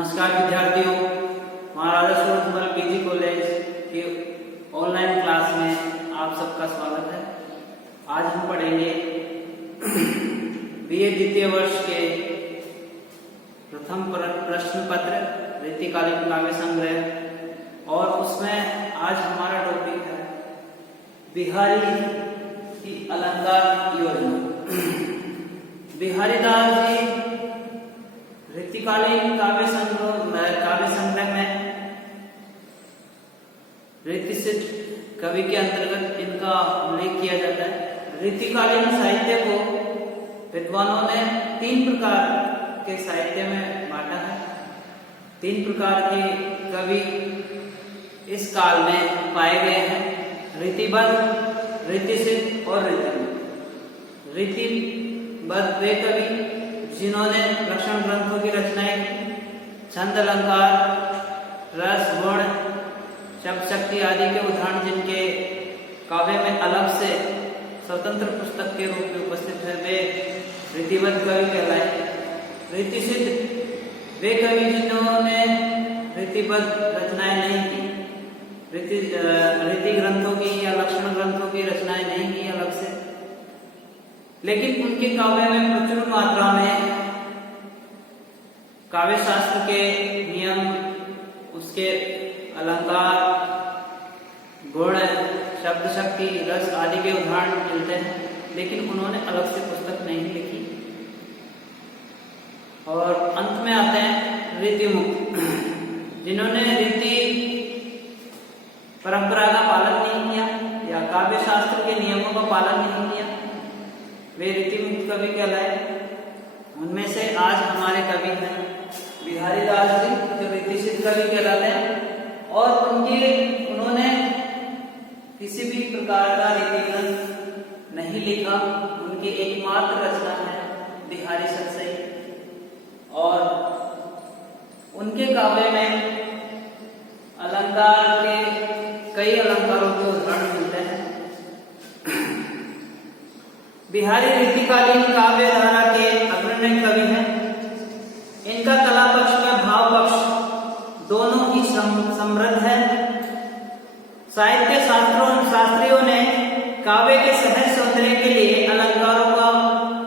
नमस्कार विद्यार्थियों, महाराजा Surajmal PG college के ऑनलाइन क्लास में आप सबका स्वागत है। आज हम पढ़ेंगे बीए द्वितीय वर्ष के प्रथम प्रश्न पत्र रीतिकालीन काव्य संग्रह, और उसमें आज हमारा टॉपिक है बिहारी की अलंकार योजना। बिहारी दास जी रीतिकालीन काव्य संग्रह में रीतिसिद्ध कवि के अंतर्गत इनका उल्लेख किया जाता है। रीतिकालीन साहित्य को विद्वानों ने तीन प्रकार के साहित्य में बांटा है। तीन प्रकार के कवि इस काल में पाए गए हैं: रीतिबद्ध, रीतिसिद्ध और रीतिबद्ध। रीतिबद्ध वे कवि जिन्होंने लक्षण ग्रंथों की रचनाएं की, छंद, अलंकार, रस, गुण, शब्द शक्ति आदि के उदाहरण जिनके काव्य में अलग से स्वतंत्र पुस्तक के रूप में उपस्थित है, वे रीतिबद्ध कवि कहलाए। रीतिसिद्ध वे कवि जिन्होंने रीतिबद्ध रचनाएं नहीं की, रीति ग्रंथों की या लक्षण ग्रंथों की रचनाएं नहीं की अलग से, लेकिन उनके काव्य में प्रचुर मात्रा में काव्य शास्त्र के नियम, उसके अलंकार, गुण, शब्द शक्ति, रस आदि के उदाहरण मिलते हैं, लेकिन उन्होंने अलग से पुस्तक नहीं लिखी। और अंत में आते हैं रीतिमुक्त, जिन्होंने रीति परंपरा का पालन नहीं किया या काव्य शास्त्र के नियमों का पालन नहीं किया, वे रीतिमुक्त कवि कहलाए। उनमें से आज हमारे कवि हैं बिहारी दास जी, जो रीतिसिद्ध कवि कहलाते हैं, और उन्होंने किसी भी प्रकार का रीति ग्रंथ नहीं लिखा। उनकी एकमात्र रचना है बिहारी सतसई, और उनके काव्य में अलंकार के कई अलंकारों के उदाहरण मिलते हैं। बिहारी रीतिकालीन काव्य धारा के अग्रणी कवि हैं। इनका कला पक्ष में भाव पक्ष दोनों ही समृद्ध है। साहित्य शास्त्रियों ने काव्य के सहज सौंदर्य के लिए अलंकारों का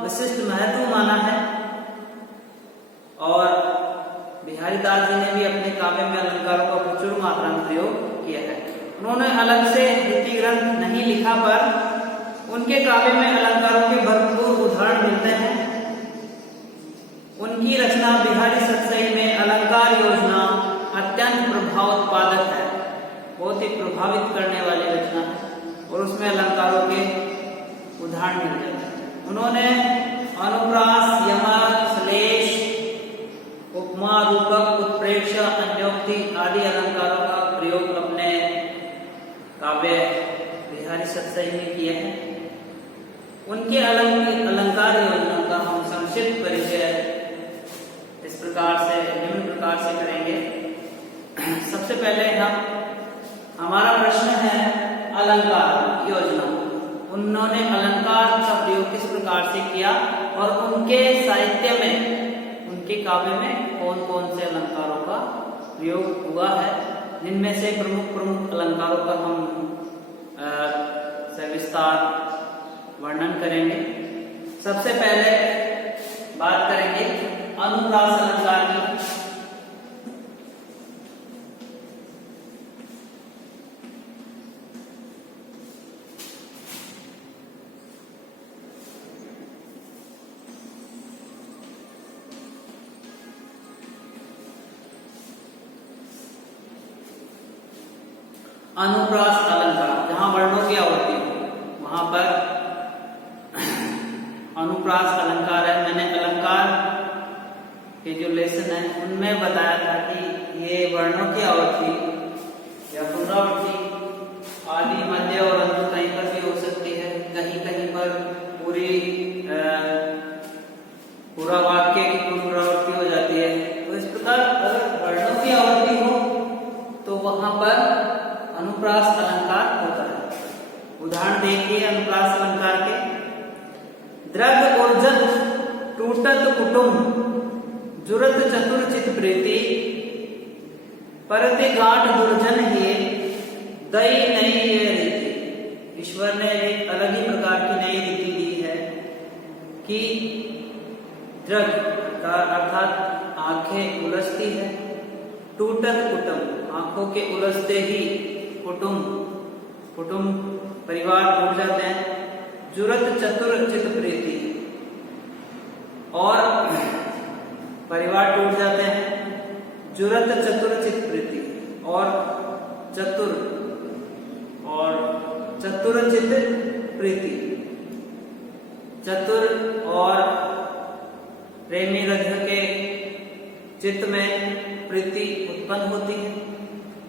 विशिष्ट महत्व माना है, और बिहारी दास जी ने भी अपने काव्य में अलंकारों का प्रचुर मात्रा में प्रयोग किया है। उन्होंने अलग से रीति ग्रंथ नहीं लिखा, पर उनके काव्य में अलंकारों के भरपूर उदाहरण मिलते हैं। उनकी रचना बिहारी सतसई में अलंकार योजना अत्यंत प्रभावोत्पादक है, बहुत ही प्रभावित करने वाली रचना है, और उसमें अलंकारों के उदाहरण मिलते हैं। उन्होंने अनुप्रास, यमक, श्लेष, उपमा, रूपक, उत्प्रेक्ष, अन्योक्ति आदि अलंकारों का प्रयोग अपने काव्य बिहारी सतसई में किए हैं। उनके अलंकार योजना का हम संक्षिप्त परिचय इस प्रकार से, निम्न प्रकार से करेंगे। सबसे पहले हमारा प्रश्न है अलंकार योजना। उन्होंने अलंकार का प्रयोग किस प्रकार से किया, और उनके साहित्य में, उनके काव्य में कौन कौन से अलंकारों का प्रयोग हुआ है, जिनमें से प्रमुख अलंकारों का हम सविस्तार वर्णन करेंगे। सबसे पहले बात करेंगे अनुप्रास अलंकार की। अनुप्रास अलंकार, जहां वर्णों की आवृत्ति हो वहां पर अनुप्रास अलंकार है। मैंने अलंकार के जो लेसन है उनमें बताया था कि ये वर्णों की आवृत्ति या पुनरावृत्ति आदि, मध्य और अंत कहीं पर भी हो सकती है। कहीं कहीं पर पूरा वाक्य की पुनरावृत्ति हो जाती है। तो इस प्रकार अगर वर्णों की आवृत्ति हो तो वहां पर अनुप्रास अलंकार होता है। उदाहरण देखिए अनुप्रास अलंकार के: द्रग ऊर्जत टूटत कुटुंब, जुरत चतुर चित प्रीति परति गांठ दुर्जन ये दई नई ये रीति। ईश्वर ने एक अलग ही प्रकार की नई रीति दी है कि दृग का अर्थात आंखें उलझती है, टूटत कुटुंब आंखों के उलझते ही कुटुंब परिवार टूट जाते हैं। जुरत चतुर चित प्रीति और परिवार टूट जाते हैं। जुरत चतुर चित प्रीति और चतुर चित प्रीति, चतुर और प्रेमी हृदय के चित्त में प्रीति उत्पन्न होती है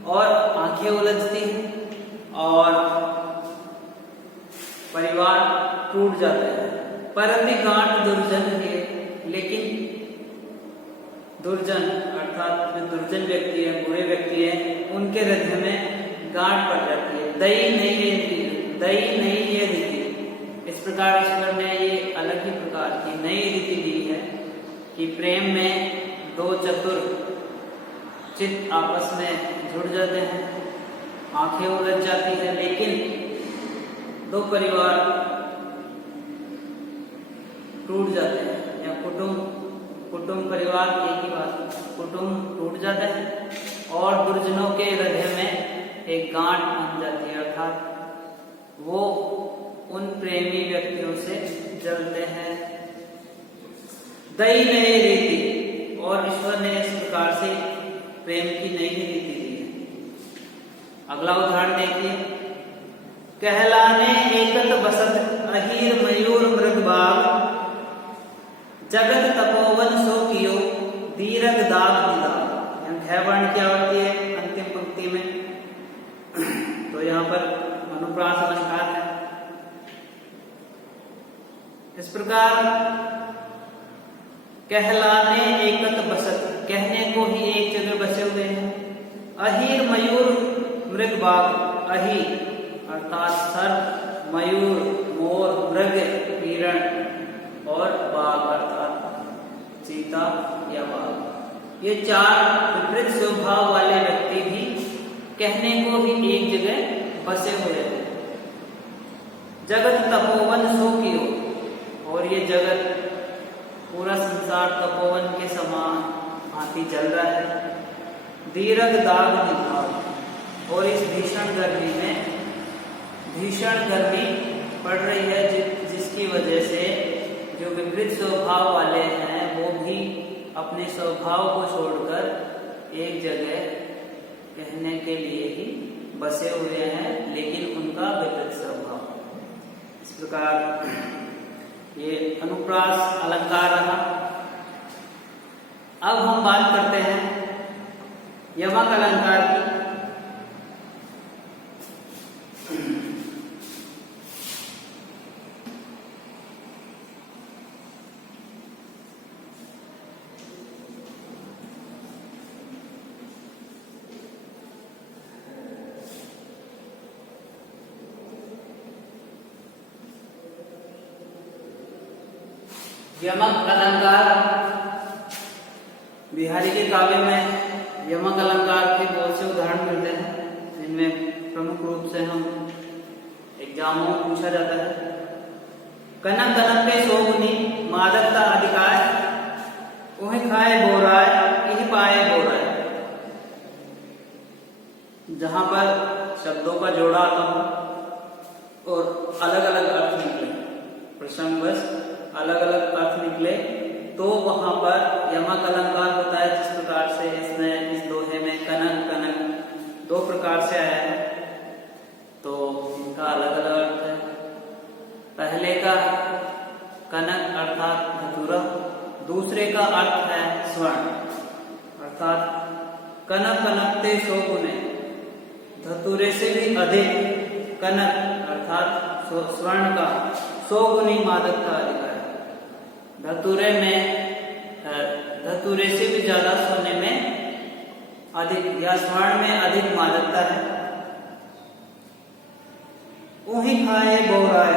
और आंखें उलझती हैं और परिवार टूट जाता है। परंतु गांठ दुर्जन है, लेकिन दुर्जन अर्थात जो दुर्जन व्यक्ति है, बुरे व्यक्ति है, उनके हृदय में गांठ पड़ जाती है। दई नहीं ये रीति। इस प्रकार ईश्वर ने ये अलग ही प्रकार की नई रीति दी है कि प्रेम में दो चतुर चित्त आपस में जुड़ जाते हैं, आंखें उलझ जाती है, लेकिन दो परिवार टूट जाते हैं या कुटुंब परिवार एक ही बात, कुटुंब टूट जाता है और दुर्जनों के हृदय में एक गांठ बन जाती है, अर्थात वो उन प्रेमी व्यक्तियों से जलते हैं। दई नई रीति, और ईश्वर ने इस प्रकार से प्रेम की नई रीति दी है। अगला उदाहरण देखिए। कहलाने एकत बसत अहीर मयूर मृगबाग जगत तपोवन सो कियो दीरघ दाग दिलाग। वर्ण क्या होती है अंतिम पंक्ति में, तो यहाँ पर अनुप्रास अलंकार है। इस प्रकार कहलाने एकत बसत, कहने को ही एक जगह बसे हुए हैं। अहीर मयूर मृगबाग, अहीर अर्थात सर्प, मयूर मोर, मृग हिरण और बाघ अर्थात चीता या बाघ, ये चार विपरीत स्वभाव वाले व्यक्ति भी कहने को ही एक जगह बसे हुए हैं। जगत तपोवन सो कियो, और ये जगत पूरा संसार तपोवन के समान भांति जल रहा है। दीरघ दाग निभाग, और इस भीषण गर्मी में भीषण गर्मी पड़ रही है, जिसकी वजह से जो विपरीत स्वभाव वाले हैं वो भी अपने स्वभाव को छोड़कर एक जगह कहने के लिए ही बसे हुए हैं, लेकिन उनका विपरीत स्वभाव। इस प्रकार ये अनुप्रास अलंकार रहा। अब हम बात करते हैं यमक अलंकार की। यमक अलंकार, बिहारी के काव्य में यमक अलंकार के बहुत से उदाहरण मिलते हैं, जिनमें प्रमुख रूप से हम एग्जामों में पूछा जाता है। कनक कनक पे सोगुनी मादकता अधिकार, उन्हें खाए बोराय इन्हीं पाए बोराय। जहां पर शब्दों का जोड़ा आता हो और अलग अलग अर्थ निकले, प्रसंग बस अलग अलग अर्थ निकले, तो वहां पर यमक अलंकार होता है। जिस प्रकार से इसमें इस दोहे में कनक कनक दो प्रकार से आया है, तो इनका अलग अलग अर्थ है। पहले का कनक अर्थात धतूरा, दूसरे का अर्थ है स्वर्ण, अर्थात कनक कनकते शोकुने, धतूरे से भी अधिक कनक अर्थात स्वर्ण का सौगुनी मादकता अधिकार। धतूरे से भी ज्यादा सोने में अधिक या स्वर्ण में अधिक मादकता है। उही खाए बोराए,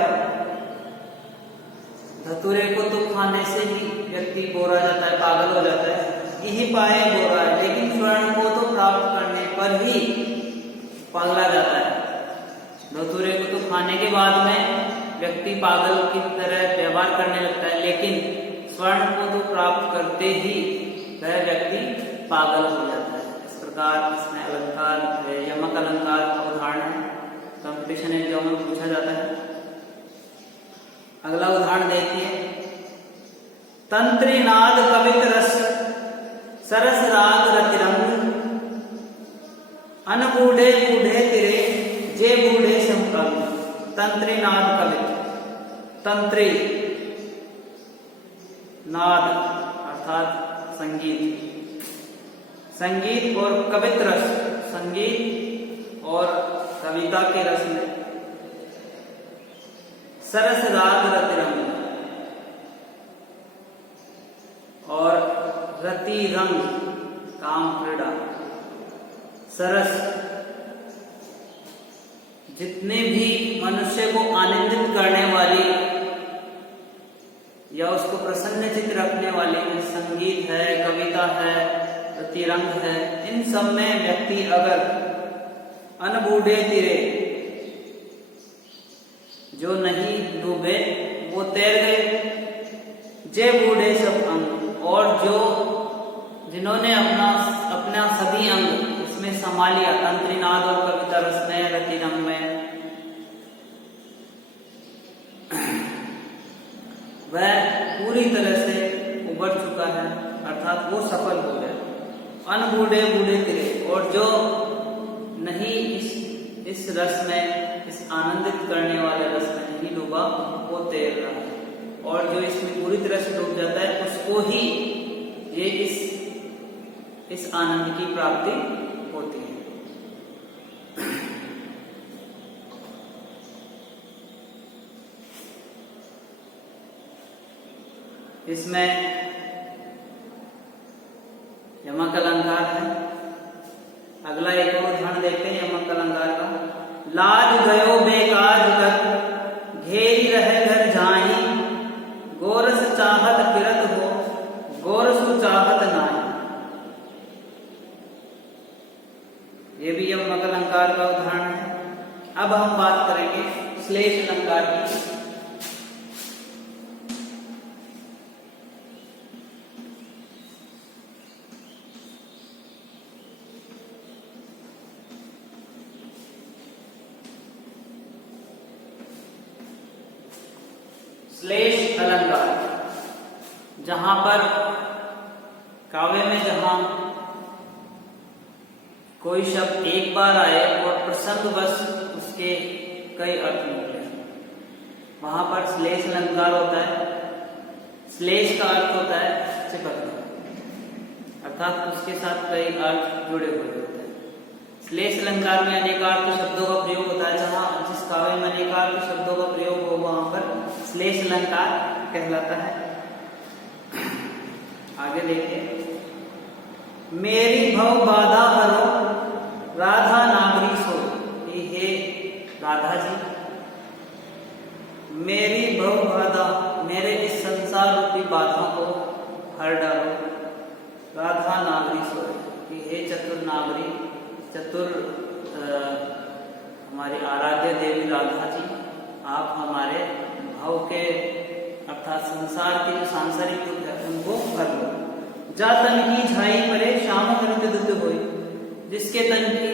धतूरे को तो खाने से ही व्यक्ति बोरा जाता है, पागल हो जाता है, ही पाए हो रहा है, लेकिन स्वर्ण को तो प्राप्त करने पर ही पागला जाता है। धतूरे को तो खाने के बाद में व्यक्ति पागल की तरह व्यवहार करने लगता है, लेकिन स्वर्ण को तो प्राप्त करते ही वह व्यक्ति पागल हो जाता है। इस प्रकार इसमें अलंकार यमक अलंकार का उदाहरण है, कंपटीशन एग्जाम में पूछा जाता है। अगला उदाहरण देखिए, तंत्रीनाद कवित रस सरस राग रतिरंग अनबूढ़े बूढ़े तिरे जे बूढ़े संपंग। तंत्रीनाद कवित, तंत्री नाद अर्थात संगीत, संगीत और कवित रस, संगीत और कविता के रस में सरस राग रतिरंग और रति रंग काम क्रीड़ा। सरस जितने भी मनुष्य को आनंदित करने वाली या उसको प्रसन्नचित रखने वाली संगीत है, कविता है, रतिरंग है, इन सब में व्यक्ति अगर अनबूढ़े तिरे जो नहीं डूबे वो तैर गए, जे बूढ़े सब अंग, और जो जिन्होंने अपना सभी अंग इसमें समा लिया, तंत्रीनाद और कविता रस में, रतिरंग में, वह पूरी तरह से उबर चुका है, अर्थात वो सफल हो गया। अनबूढ़े बूढ़े तिरे, और जो नहीं इस रस में, इस आनंदित करने वाले रस में नहीं डूबा वो तैर रहा है, और जो इसमें पूरी तरह से डूब जाता है उसको ही ये इस आनंद की प्राप्ति होती है। इसमें यमक अलंकार है। अगला एक और उदाहरण देखते हैं यमक अलंकार का। लाज गयो बेकार कर घेरी रहे घर जाई, गोरस चाहत फिरत हो गोरसु चाहत नाई। ये भी यमक अलंकार का उदाहरण है। अब हम बात करेंगे श्लेष अलंकार की। श्लेष अलंकार, जहां पर काव्य में जहां कोई शब्द एक बार आए और प्रसंगवश उसके कई अर्थ निकले, वहां पर श्लेष अलंकार होता है। श्लेष का अर्थ होता है चिपकना, अर्थात उसके साथ कई अर्थ जुड़े हुए होते हैं। श्लेष अलंकार में अनेकार्थ शब्दों का प्रयोग होता है। जहां जिस काव्य में अनेकार्थ शब्दों का प्रयोग हो वहां पर श्लेष अलंकार कहलाता है। आगे देखिए, मेरी भव बाधा हरो राधा नागरी सो। हे राधा जी, मेरी भव बाधा, मेरे इस संसार रूपी बाधा को हर डालो। राधा नागरी सो, हे चतुर नागरी, चतुर हमारी आराध्य देवी राधा जी, आप हमारे भव के अर्थात संसार के जो सांसारिक दुख है उनको हर लो। जा तन की झाई परे श्याम नृत्य दुख होई, जिसके तन की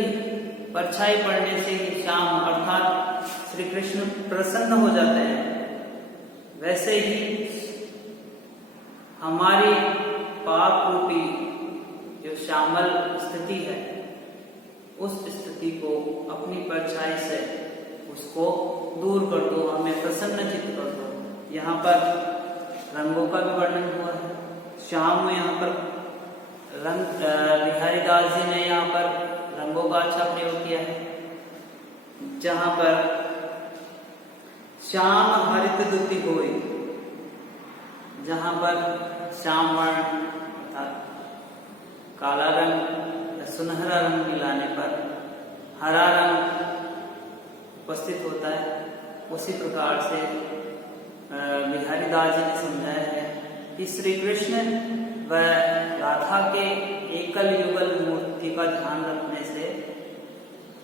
परछाई पड़ने से ही श्याम अर्थात श्री कृष्ण प्रसन्न हो जाते हैं, वैसे ही हमारी पाप रूपी जो श्यामल स्थिति है उस स्थिति को अपनी परछाई से उसको दूर कर दो, हमें प्रसन्नचित कर दो। यहाँ पर रंगों का भी वर्णन हुआ है। श्याम में यहाँ पर रंग बिहारी दास जी ने यहाँ पर रंगों का अच्छा प्रयोग किया है। जहाँ पर श्याम हरित दुति होई, जहाँ पर श्याम वर्ण अर्थात काला रंग या सुनहरा रंग मिलाने पर हरा रंग उपस्थित होता है, उसी प्रकार से बिहारी दास जी ने समझाया है कि श्री कृष्ण व राधा के एकल युगल मूर्ति का ध्यान रखने से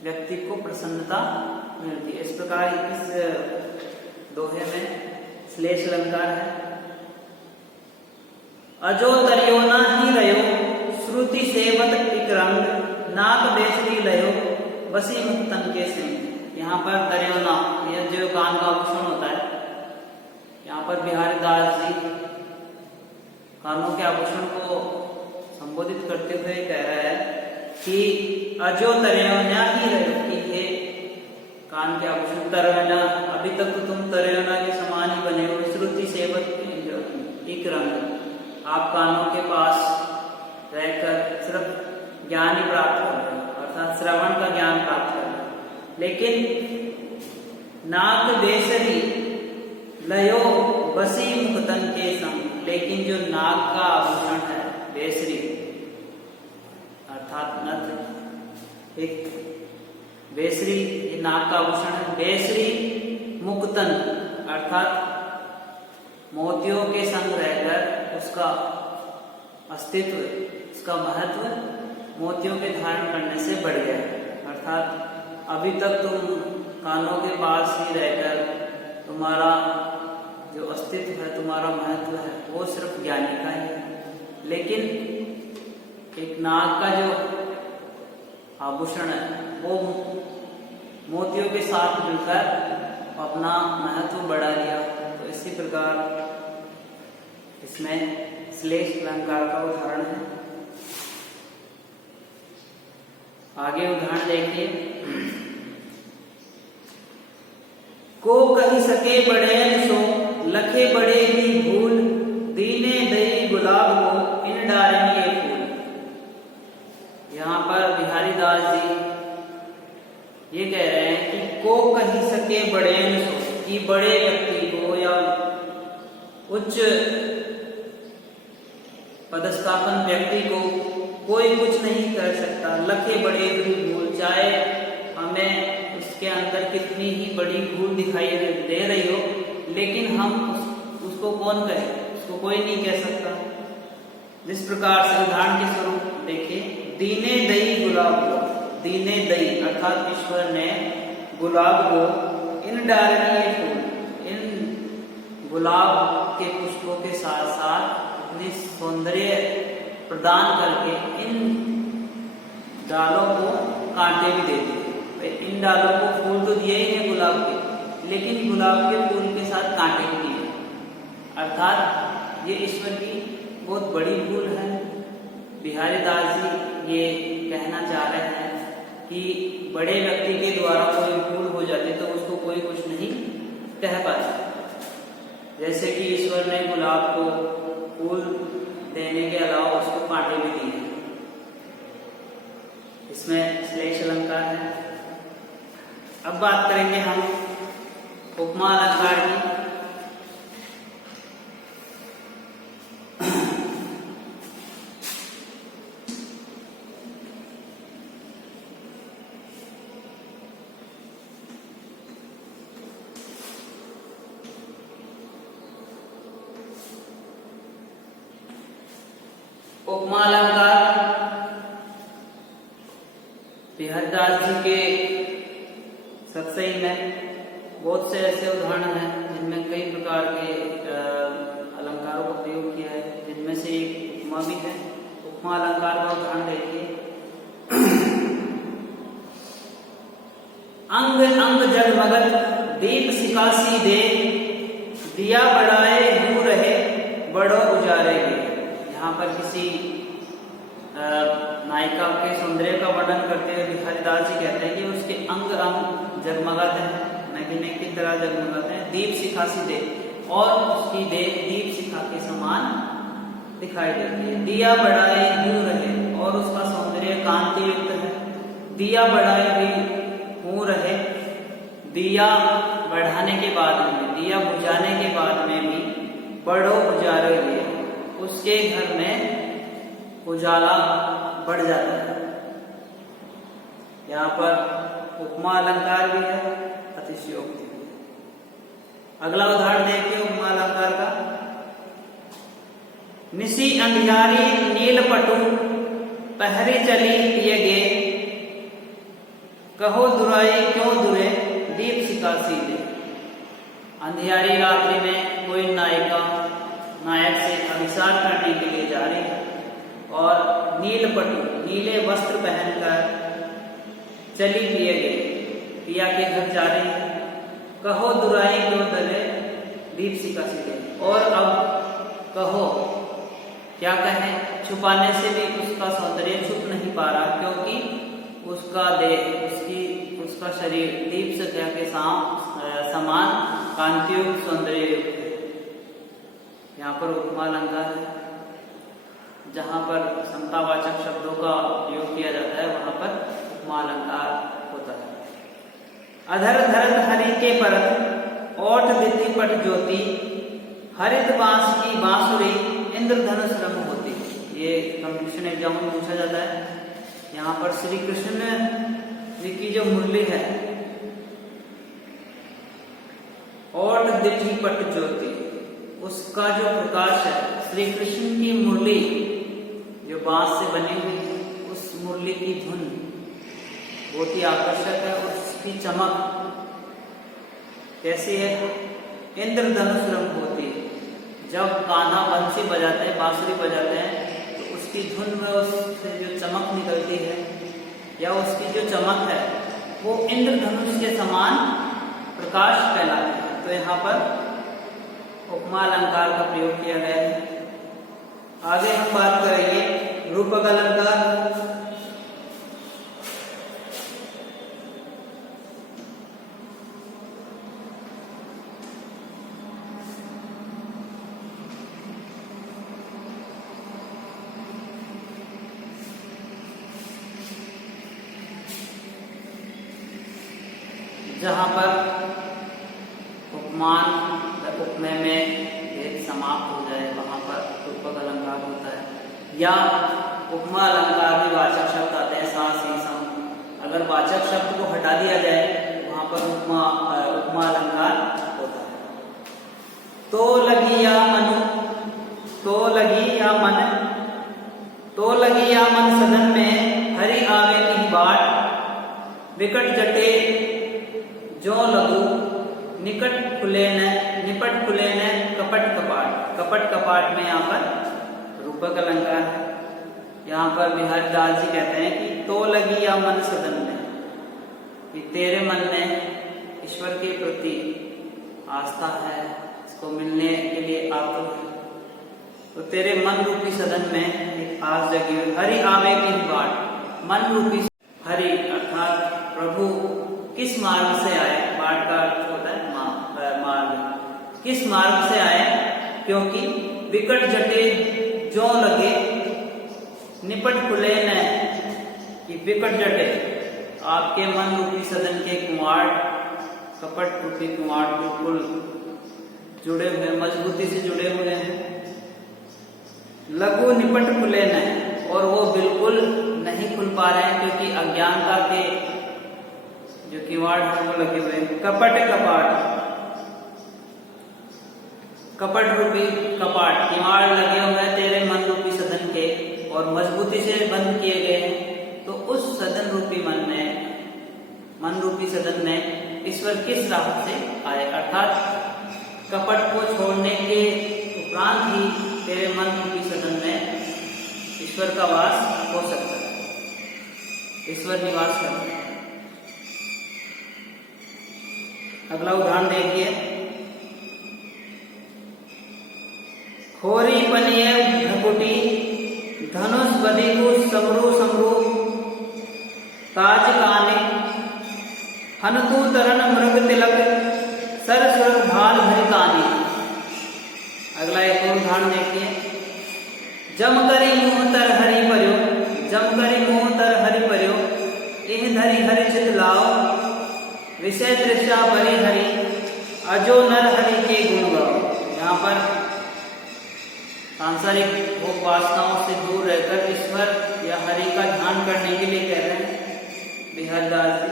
व्यक्ति को प्रसन्नता मिलती है। इस प्रकार इस दोहे में श्लेष अलंकार है। अजो तरियो ना ही रयो श्रुति सेवत एक रंग नाक बेसरी लयो बसी मुक्तन के सिंह। यहाँ पर तरियो ना, यह जो कान का आभूषण होता है, यहाँ पर बिहारी दास जी कानों के आभूषण को संबोधित करते हुए कह रहा है कि अजो तरेना ही रहे, कि हे कान के आभूषण तरेना, अभी तक तो तुम तरेना के समान ही बने हो। श्रुति सेवक एक रंग, आप कानों के पास रहकर सिर्फ ज्ञान ही प्राप्त कर रहे हो, अर्थात श्रवण का ज्ञान प्राप्त कर रहे हो। लेकिन नाक बेसरी लयो बसी मुक्तन के संग, लेकिन जो नाक का आभूषण है बेसरी अर्थात नथ, एक बेसरी ये नाक का आभूषण है। बेसरी मुक्तन अर्थात मोतियों के संग रहकर उसका अस्तित्व, उसका महत्व मोतियों के धारण करने से बढ़ गया। अर्थात अभी तक तुम कानों के पास ही रहकर तुम्हारा जो अस्तित्व है, तुम्हारा महत्व है, वो सिर्फ ज्ञानी का ही है। लेकिन एक नाक का जो आभूषण है वो मोतियों के साथ मिलकर अपना महत्व बढ़ा लिया। तो इसी प्रकार इसमें श्लेष अलंकार का उदाहरण है। आगे उदाहरण देखिए। को कही सके बड़े सो लखे बड़े ही भूल दीने दई गुलाब को इन डारें ये फूल। यहाँ पर बिहारी दास जी ये कह रहे हैं कि को कही सके बड़े सो, कि बड़े व्यक्ति को या उच्च पदस्थापन व्यक्ति को कोई कुछ नहीं कर सकता। लखे बड़े ही भूल, चाहे हमें उसके अंदर कितनी ही बड़ी भूल दिखाई दे रही हो, लेकिन हम उसको कौन कहे, उसको कोई नहीं कह सकता। जिस प्रकार से उदाहरण के स्वरूप देखिए, दीने दई गुलाब को, दीने दई अर्थात ईश्वर ने गुलाब को इन डारणीय फूल, इन गुलाब के पुष्पों के साथ साथ अपनी सौंदर्य प्रदान करके इन डालों को कांटे भी दे दिए। इन डालों को फूल तो दिए ही है गुलाब के, लेकिन गुलाब के फूल के साथ कांटे भी दिए। अर्थात ये ईश्वर की बहुत बड़ी भूल है। बिहारी दास जी ये कहना चाह रहे हैं कि बड़े व्यक्ति के द्वारा कोई भूल हो जाती तो उसको कोई कुछ नहीं कह पाता। जैसे कि ईश्वर ने गुलाब को फूल देने के अलावा उसको कांटे भी दिए। इसमें श्लेष अलंकार है। अब बात करेंगे हम उपमा अलंकार की। उपमा अलंकार बिहारीदास जी के सत्संग में बहुत से ऐसे उदाहरण हैं जिनमें कई प्रकार के अलंकारों का प्रयोग किया है, जिनमें से एक उपमा भी है। उपमा अलंकार का उदाहरण देखिए। अंग अंग जगमगत दीप सिकासी दे, दिया बढ़ाए यूं रहे बड़ो उजारे गे। यहाँ पर किसी नायिका के सौंदर्य का वर्णन करते हुए बिहारीदास जी कहते हैं कि उसके अंग अंग जगमगाते हैं, नगीने की तरह जगमगाते हैं। दीप शिखा सी दे, और उसकी दे दीप शिखा के समान दिखाई देती है। दिया बढ़ाए यूं रहे, और उसका सौंदर्य कांति युक्त है। दिया बढ़ाए भी यूं रहे, दिया बढ़ाने के बाद में, दिया बुझाने के बाद में भी बड़ो उजारे हुए, उसके घर में उजाला बढ़ जाता है। यहाँ पर उपमा अलंकार भी है, अतिशयोक्ति भी है। अगला उदाहरण देखिए उपमा अलंकार का। निसी अंधियारी नील पटु पहरी चली पिए गे, कहो दुराई क्यों दुरे दीप सिका सीधे। अंधियारी रात्रि में कोई नायिका नायक से अभिसार करने के लिए जा रही है और नील पटु नीले वस्त्र पहनकर चली पिए गे, पिया के घर जा रही है। कहो दुराई क्यों दुरे दीप सिका सीधे। और अब कहो क्या कहें, छुपाने से भी उसका सौंदर्य छुप नहीं पा रहा, क्योंकि उसका देह उसका शरीर दीप शिखा के समान कांतियुक्त सौंदर्य युक्त है। यहाँ पर उपमा अलंकार है, जहाँ पर समतावाचक शब्दों का उपयोग किया जाता है वहां पर उपमा अलंकार होता है। अधर धरत हरि के परत ओठ दिति पट ज्योति, हरित बांस की बांसुरी इंद्रधनुष रंग होती। ये कॉम्पिटिशन एग्जाम में पूछा जाता है। यहाँ पर श्री कृष्ण जी की जो मुरली है, ओठ दिति पट ज्योति, उसका जो प्रकाश है, श्री कृष्ण की मुरली जो बांस से बनी हुई है, उस मुरली की धुन बहुत ही आकर्षक है और उसकी चमक कैसी है, इंद्रधनुष रंग होती है। जब कान्हा बंसी बजाते हैं, बांसुरी बजाते हैं, तो उसकी धुन में उससे जो चमक निकलती है या उसकी जो चमक है वो इंद्रधनुष के समान प्रकाश कहलाती है। तो यहाँ पर उपमा अलंकार का प्रयोग किया गया है। आगे हम बात करेंगे रूपक अलंकार। जहाँ पर उपमान उपमेय में भेद समाप्त हो जाए वहां पर रूपक अलंकार होता है। या उपमा अलंकार में वाचक शब्द आते हैं सा सी सम, अगर वाचक शब्द को हटा दिया जाए वहां पर उपमा अलंकार होता है। तो लगी या मनु, तो लगी या मन, तो लगी या मन सदन में हरि आवे की बाट, विकट जटे जो लघु निकट खुले न निपट खुले न कपट कपाट। कपट कपाट में यहाँ पर रूपक अलंकार है। यहाँ पर बिहारी दास जी कहते हैं कि तो लगी या मन सदन में, कि तेरे मन में ईश्वर के प्रति आस्था है, इसको मिलने के लिए आतुर है, तो तेरे मन रूपी सदन में एक आस जगी हुई। हरि आवे की बाट, मन रूपी हरि अर्थात प्रभु किस मार्ग से आए, बाट का अर्थ होता है मार्ग, किस मार्ग से आए, क्योंकि विकट जटे जो लगे निपट खुले न, कि विकट जटे आपके मन रूपी सदन के कुंवाड़, कपट रूपी कुंवाड़ बिल्कुल जुड़े हुए, मजबूती से जुड़े हुए हैं। लघु निपट खुले न, और वो बिल्कुल नहीं खुल पा रहे हैं क्योंकि अज्ञानता के जो किवाड़ है वो लगे हुए। कपट कपाट, कपट रूपी कपाट, किवाड़ लगे हुए हैं तेरे मन रूपी सदन के और मजबूती से बंद किए गए हैं। तो उस सदन रूपी मन रूपी सदन में ईश्वर किस राह से आए, अर्थात कपट को छोड़ने के उपरांत ही तेरे मन रूपी सदन में ईश्वर का वास हो सकता है, ईश्वर निवास करता है। अगला उदाहरण देखिए, खोरी पनिय भकुटी धनुष बदिगु समरू समरू, ताज काने हनतु तरन मृग तिलक, सर सुर भाल भरी कानी। अगला एक और उदाहरण देखिए, जम करी मुंह तर हरि पर्यो, जम करी मुंह तर हरि पर्यो, इह धरि हरि चित लाओ, विषय दृश्या बरी हरि, अजो नर हरि के गुण गाओ। यहाँ पर सांसारिक भोग वासनाओं से दूर रहकर ईश्वर या हरि का ध्यान करने के लिए कह रहे हैं बिहारी दास जी।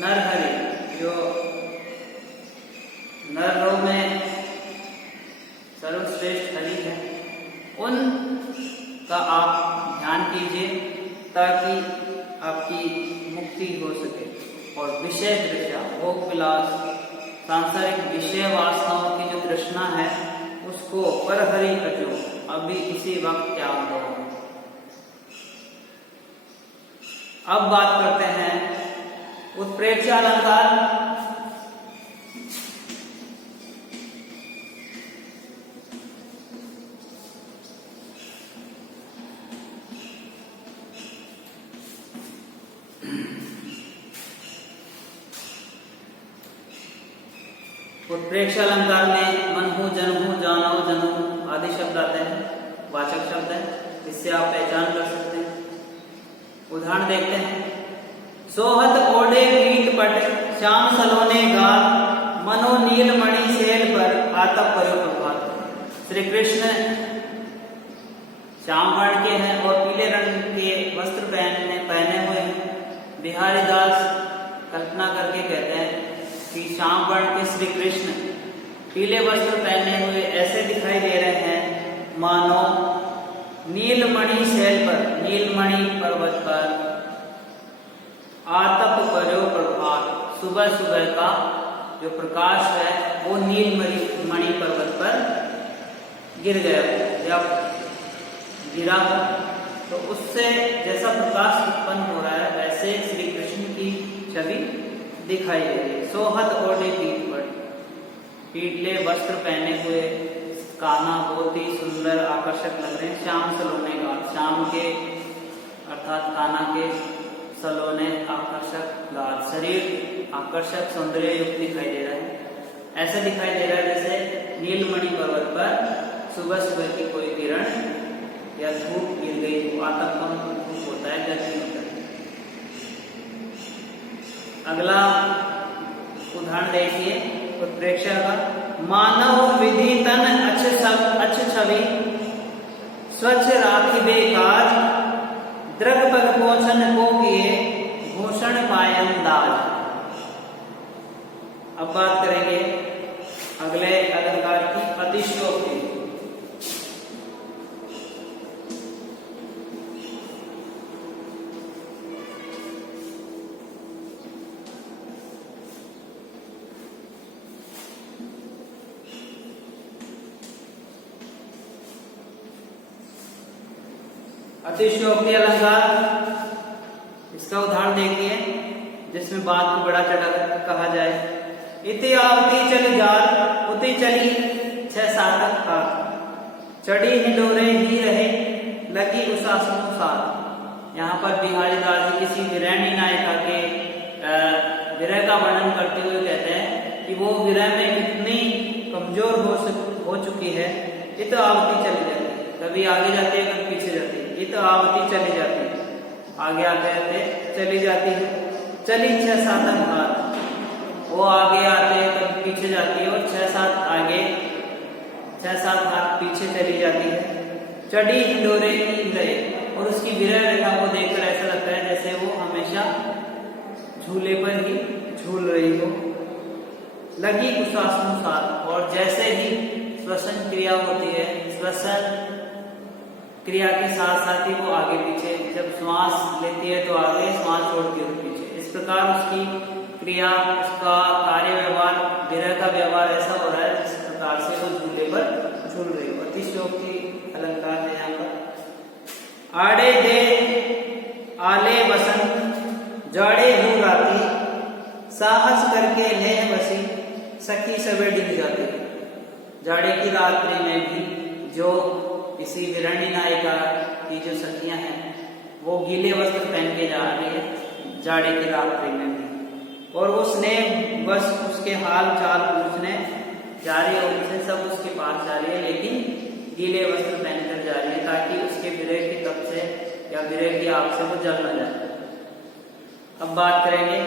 नर हरि जो नर लोक में सर्वश्रेष्ठ हरि है, उन आप ध्यान कीजिए ताकि आपकी मुक्ति हो सके। और विषय तृष्णा, भोग विलास, सांसारिक विषय वासनाओं की जो तृष्णा है उसको परहरि करो, अभी इसी वक्त त्याग दो। अब बात करते हैं उत्प्रेक्ष अलंकार। उत्प्रेक्ष अलंकार में मन हूं, जन हूं, जानो, जनू आदि शब्द आते हैं, वाचक शब्द है, इससे आप पहचान कर सकते हैं। उदाहरण देखते हैं। सोहत ओढ़े पीठ पट, श्याम सलोने गाल, मनो नील मणि सेल पर, आतप परो प्रभात। श्री कृष्ण श्याम वर्ण के हैं और पीले रंग के वस्त्र पहने हुए हैं। बिहारी दास कल्पना करके कहते हैं कि श्याम वर्ण के श्री कृष्ण पीले वस्त्र पहने हुए ऐसे दिखाई दे रहे हैं मानो नीलमणि शैल पर, नीलमणि पर्वत पर, आतप परो प्रभात, सुबह सुबह का जो प्रकाश है वो नीलमणि पर्वत पर गिर गया। जब गिरा तो उससे जैसा प्रकाश उत्पन्न हो रहा है वैसे श्री कृष्ण की छवि दिखाई दे रही है। सोहत ओढ़े पीठ पर, पीले वस्त्र पहने हुए कान्हा बहुत ही सुंदर आकर्षक लग रहे हैं। श्याम सलोने गाल, श्याम के अर्थात कान्हा के सलोने आकर्षक गाल, शरीर आकर्षक सौंदर्य युक्त दिखाई दे रहा है। ऐसे दिखाई दे रहा है जैसे नीलमणि पर्वत पर सुबह सुबह की कोई किरण या धूप गिर गई। आतप का धूप होता है, गर्मी होता है। अगला उदाहरण देखिए उत्प्रेक्षा का। मानव विधि तन अच्छ छवि, स्वच्छ राखिबे काज, द्रग पग पोषण को किए, भूषण पायन दाज। अब बात करेंगे अगले अलंकार की, अतिशयोक्ति। अतिशयोक्ति अलंकार, इसका उदाहरण देखिए जिसमें बात को बड़ा चढ़ा कहा जाए। इति आवती चली जाल, उति चली 6-7 हाथ, चढ़ी हिंडोरे ही रहे, लगी उसासनु साथ। यहाँ पर बिहारी दास जी किसी विरहणी नायिका के विरह का वर्णन करते हुए कहते हैं कि वो विरह में कितनी कमजोर हो चुकी है। ये तो आवती चली जाती है, कभी आगे जाती है कभी पीछे जाती है। ये तो आवती चली जाती है, आगे आते आते चली जाती है। चली 6-7 हाथ, वो आगे आते कभी पीछे जाती है और 6-7 आगे 6-7 हाथ पीछे चली जाती है। चढ़ी हिंडोरे ही रहे, और उसकी विरह रेखा को देखकर ऐसा लगता है जैसे वो हमेशा झूले पर ही झूल रही हो। लगी उसासनु साथ, और जैसे ही श्वसन क्रिया होती है, श्वसन क्रिया के साथ साथ ही वो आगे पीछे, जब श्वास लेती है तो आगे, श्वास छोड़ती है तो पीछे। इस प्रकार उसकी क्रिया, उसका कार्य व्यवहार, विरह का व्यवहार ऐसा हो रहा है जिस प्रकार से वो झूले पर झूल रही हो। अतिशयोक्ति अलंकार है यहाँ पर। आड़े दे आले बसंत, जाड़े हो राती, साहस करके लेह बसी, सखी सवे डिग जाती। जाड़े की रात्रि में भी जो किसी विरहणी नायिका की जो सखियां हैं वो गीले वस्त्र पहन के जा रही है जाड़े की रात्रि में भी, और उसने बस उसके हाल चाल पूछने जा रही है, उनसे सब उसके पास जा रही है, लेकिन गीले वस्त्र पहनकर जा रही है ताकि उसके विरह की तप से या विरह की आग से वो जल न जाए। अब बात करेंगे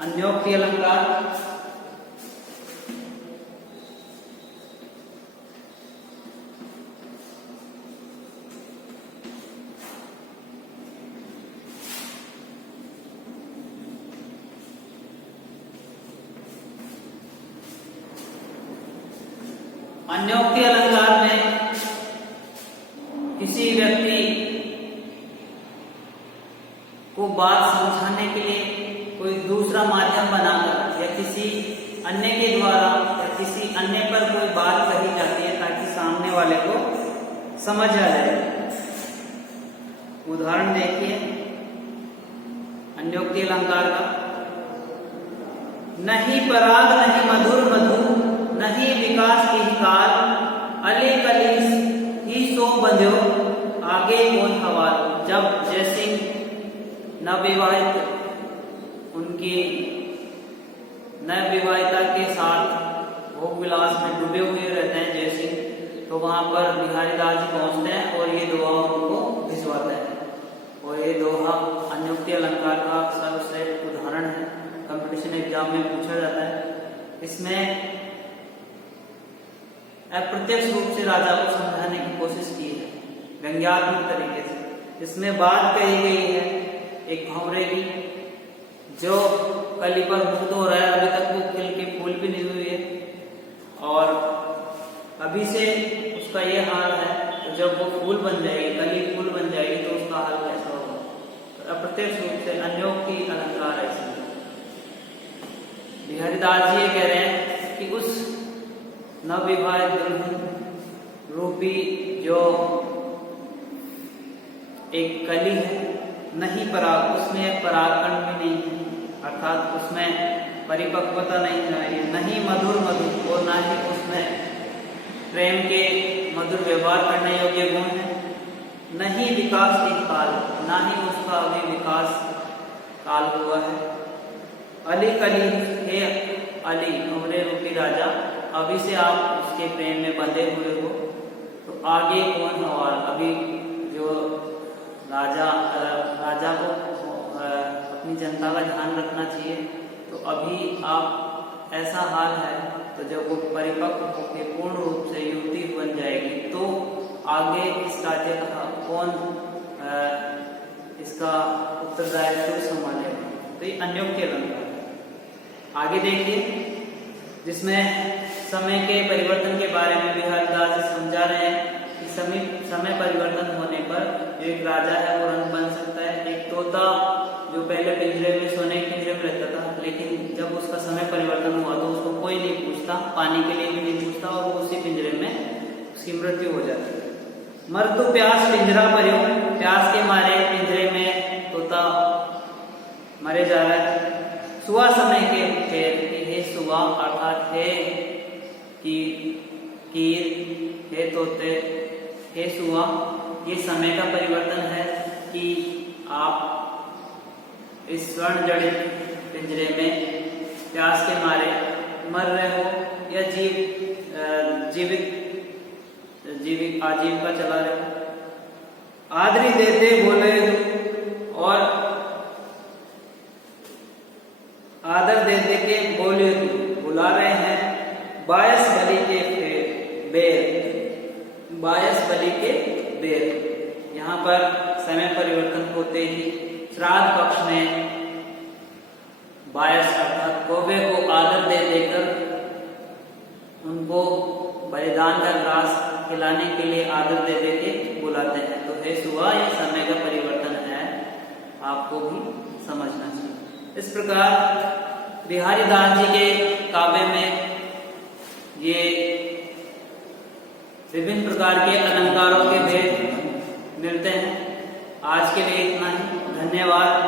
अन्योक्ति अलंकार। अन्योक्ति अलंकार में किसी व्यक्ति अन्य के द्वारा या किसी अन्य पर कोई बात कही जाती है ताकि सामने वाले को समझ आ जाए। उदाहरण देखिए अन्योक्ति अलंकार का, नहीं पराग नहीं मधुर मधु, नहीं विकास की काल, अले कलीस ही सो बंध्यो, आगे कौन हवाल। जब जयसिंह नवविवाहित उनकी नवविवाहिता के साथ भोग विलास में डूबे हुए रहते हैं जयसिंह, तो वहां पर बिहारी दास जी पहुंचते हैं और ये दोहा उनको भिजवाते हैं। और ये दोहा अन्योक्ति अलंकार का सर्वश्रेष्ठ उदाहरण है, कंपटीशन एग्जाम में पूछा जाता है। इसमें अप्रत्यक्ष रूप से राजा को समझाने की कोशिश की है व्यंग्यात्मक तरीके से। इसमें बात कही गई है एक भंवरे की जो कली पर मुग्ध हो रहा है, अभी तक वो खिल के फूल भी नहीं हुई है और अभी से उसका ये हाल है, तो जब वो फूल बन जाएगी, कली फूल बन जाएगी तो उसका हाल कैसा होगा। तो अप्रत्यक्ष रूप से अन्योक्ति अलंकार है इसमें। बिहारी दास जी ये कह रहे हैं कि उस नवविवाहित दुल्हन रूपी जो एक कली है, नहीं पराग, उसमें परागकण भी नहीं है, अर्थात उसमें परिपक्वता नहीं है, नहीं मधुर मधुर और ना ही उसमें प्रेम के मधुर व्यवहार करने योग्य गुण है, नहीं विकास की काल, ना ही उसका अभी विकास काल हुआ है। अली कली हे अली भंवरे रूपी राजा, अभी से आप उसके प्रेम में बंधे हुए हो, तो आगे कौन सवाल। अभी जो राजा को अपनी जनता का ध्यान रखना चाहिए, तो अभी आप ऐसा हाल है, तो जब वो परिपक्व होकर पूर्ण रूप से युवती बन जाएगी तो आगे इस राज्य का कौन इसका उत्तरदायित्व संभालेगा। तो ये अन्योक्ति अलंकार। आगे देखिए जिसमें समय के परिवर्तन के बारे में बिहारी दास समझा रहे हैं कि समय परिवर्तन होने पर जो एक राजा है वो रंग बन सकता है। एक तोता जो पहले पिंजरे में सोने के पिंजरे में रहता था, लेकिन जब उसका समय परिवर्तन हुआ तो उसको कोई नहीं पूछता, पानी के लिए भी नहीं पूछता और वो उसी पिंजरे में उसकी मृत्यु हो जाती है। मर तो प्यास पिंजरा पर्यो, प्यास के मारे पिंजरे में तोता मरे जा रहा है। सुआ समय के फेर, हे सुआ अर्थात हे कीर, हे तोते, हे सुआ, ये समय का परिवर्तन है कि आप इस स्वर्ण जड़ित पिंजरे में प्यास के मारे मर रहे हो या जीवित आजीविका चला रहे हो। आदरी देते बोले और आदर दे दे के बोले तू, बुला रहे हैं बायस बलि के बेर, बायस बलि के बेर। यहाँ पर समय परिवर्तन होते ही श्राद्ध पक्ष में बायस अर्थात कौवे को आदर दे देकर उनको बलिदान का घास खिलाने के लिए आदर दे दे के बुलाते हैं। तो हे सुआ, ये समय का परिवर्तन है, आपको भी समझना चाहिए। इस प्रकार बिहारी दास जी के काव्य में ये विभिन्न प्रकार के अलंकारों के भेद मिलते हैं। आज के लिए इतना ही, धन्यवाद।